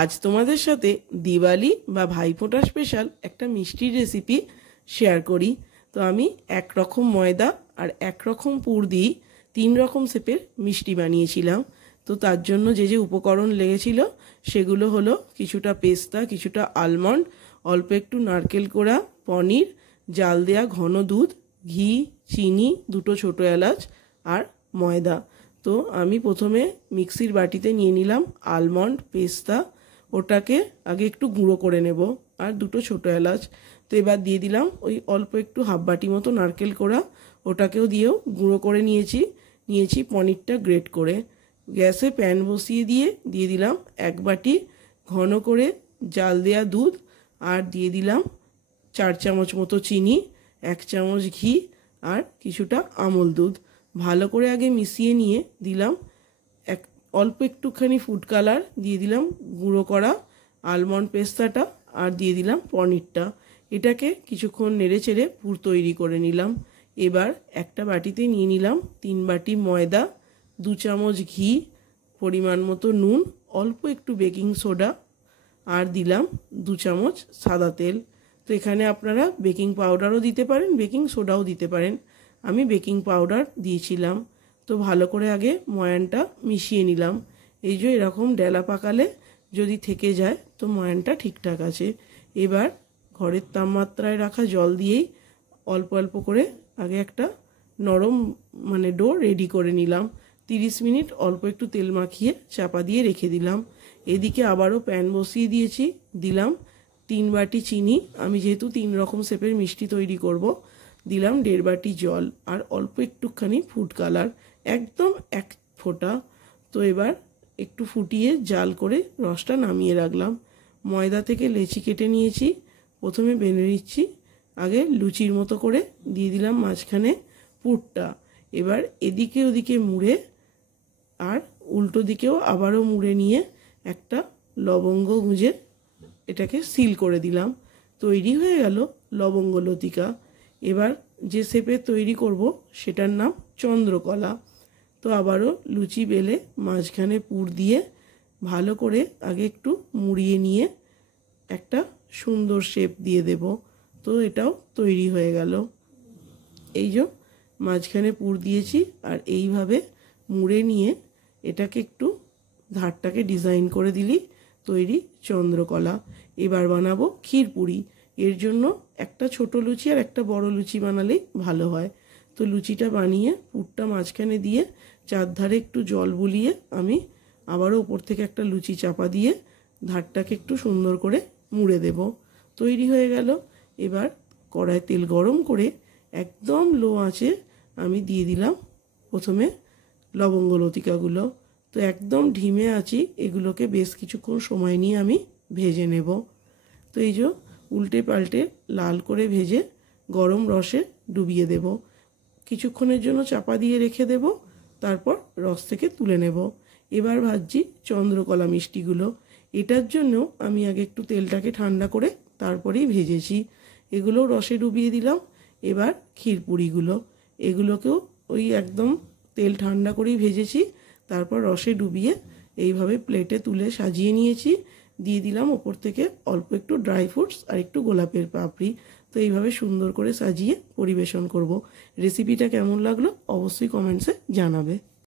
আজ তোমাদের সাথে দিওয়ালি বা ভাইফোঁটা স্পেশাল একটা মিষ্টির রেসিপি শেয়ার করি। তো আমি একরকম ময়দা আর একরকম পুর দিয়ে 3 রকম শেপের মিষ্টি বানিয়েছিলাম। তো তার জন্য যে যে উপকরণ লেগেছিল সেগুলো হলো কিছুটা পেস্তা, কিছুটা আলমন্ড, অল্প একটু নারকেল কোড়া, পনির, জাল দেয়া ঘন দুধ, ঘি, চিনি, 2টো ছোটো এলাচ আর ময়দা। তো আমি প্রথমে মিক্সির বাটিতে নিয়ে নিলাম আলমন্ড, পেস্তা, ওটাকে আগে একটু গুঁড়ো করে নেব, আর 2টো ছোটো এলাচ। তো এবার দিয়ে দিলাম ওই অল্প একটু হাফ বাটি মতো নারকেল কোড়া, ওটাকেও দিয়েও গুঁড়ো করে নিয়েছি পনিরটা গ্রেট করে। গ্যাসে প্যান বসিয়ে দিয়ে দিলাম 1 বাটি ঘন করে জাল দেয়া দুধ, আর দিয়ে দিলাম 4 চামচ মতো চিনি, 1 চামচ ঘি আর কিছুটা আমল দুধ। ভালো করে আগে মিশিয়ে নিয়ে দিলাম অল্প একটুখানি ফুড কালার, দিয়ে দিলাম গুঁড়ো করা আলমন্ড পেস্তাটা, আর দিয়ে দিলাম পনিরটা। এটাকে কিছুক্ষণ নেড়ে চেড়ে পুর তৈরি করে নিলাম। এবার একটা বাটিতে নিয়ে নিলাম 3 বাটি ময়দা, 2 চামচ ঘি, পরিমাণ মতো নুন, অল্প একটু বেকিং সোডা, আর দিলাম 2 চামচ সাদা তেল। তো এখানে আপনারা বেকিং পাউডারও দিতে পারেন, বেকিং সোডাও দিতে পারেন, আমি বেকিং পাউডার দিয়েছিলাম। তো ভালো করে আগে ময়ানটা মিশিয়ে নিলাম। এই যে এরকম ডেলা পাকালে যদি থেকে যায় তো ময়ানটা ঠিকঠাক আছে। এবার ঘরের তাপমাত্রায় রাখা জল দিয়েই অল্প অল্প করে আগে একটা নরম ডো রেডি করে নিলাম। 30 মিনিট অল্প একটু তেল মাখিয়ে চাপা দিয়ে রেখে দিলাম। এদিকে আবারও প্যান বসিয়ে দিলাম 3 বাটি চিনি। আমি যেহেতু 3 রকম শেপের মিষ্টি তৈরি করব, দিলাম 1.5 বাটি জল আর অল্প একটুখানি ফুড কালার, একদম 1 ফোঁটা। তো এবার একটু ফুটিয়ে জাল করে রসটা নামিয়ে রাখলাম। ময়দা থেকে লেচি কেটে নিয়েছি, প্রথমে বেলে নিচ্ছি। আগে লুচির মতো করে দিয়ে দিলাম মাঝখানে পুরটা। এবার এদিকে ওদিকে মুড়ে আর উল্টো দিকেও আবারও মুড়ে নিয়ে একটা লবঙ্গ গুঁজে এটাকে সিল করে দিলাম। তৈরি হয়ে গেল লবঙ্গ লতিকা। এবার যে শেপে তৈরি করব সেটার নাম চন্দ্রকলা। তো আবারও লুচি বেলে মাঝখানে পুর দিয়ে ভালো করে আগে একটু মুড়িয়ে নিয়ে একটা সুন্দর শেপ দিয়ে দেব। তো এটাও তৈরি হয়ে গেল। এই যে মাঝখানে পুর দিয়েছি আর এইভাবে মুড়ে নিয়ে এটাকে একটু ধারটাকে ডিজাইন করে দিলি তৈরি চন্দ্রকলা। এবার বানাবো ক্ষীরপুরি। এর জন্য একটা ছোট লুচি আর একটা বড় লুচি বানালেই ভালো হয়। তো লুচিটা বানিয়ে পুরটা মাঝখানে দিয়ে চারধারে একটু জল বুলিয়ে আমি আবারও ওপর থেকে একটা লুচি চাপা দিয়ে ধারটাকে একটু সুন্দর করে মুড়ে দেব। তৈরি হয়ে গেল। এবার কড়ায় তেল গরম করে একদম লো আঁচে আমি দিয়ে দিলাম প্রথমে লবঙ্গ লতিকাগুলো। তো একদম ঢিমে আঁচি এগুলোকে বেশ কিছুক্ষণ সময় নিয়ে আমি ভেজে নেব। তো এই যে উল্টে পাল্টে লাল করে ভেজে গরম রসে ডুবিয়ে দেব। কিছুক্ষণের জন্য চাপা দিয়ে রেখে দেব, তারপর রস থেকে তুলে নেব। এবার ভাজছি চন্দ্রকলা মিষ্টিগুলো। এটার জন্য আমি আগে একটু তেলটাকে ঠান্ডা করে তারপরেই ভেজেছি। এগুলো রসে ডুবিয়ে দিলাম। এবার ক্ষীরপুরিগুলো, এগুলোকেও ওই একদম তেল ঠান্ডা করেই ভেজেছি, তারপর রসে ডুবিয়ে এইভাবে প্লেটে তুলে সাজিয়ে নিয়েছি। দিয়ে দিলাম ওপর থেকে অল্প একটু ড্রাই ফ্রুটস আর একটু গোলাপের পাপড়ি। তো এইভাবে সুন্দর করে সাজিয়ে পরিবেশন করব। রেসিপিটা কেমন লাগলো অবশ্যই কমেন্টসে জানাবে।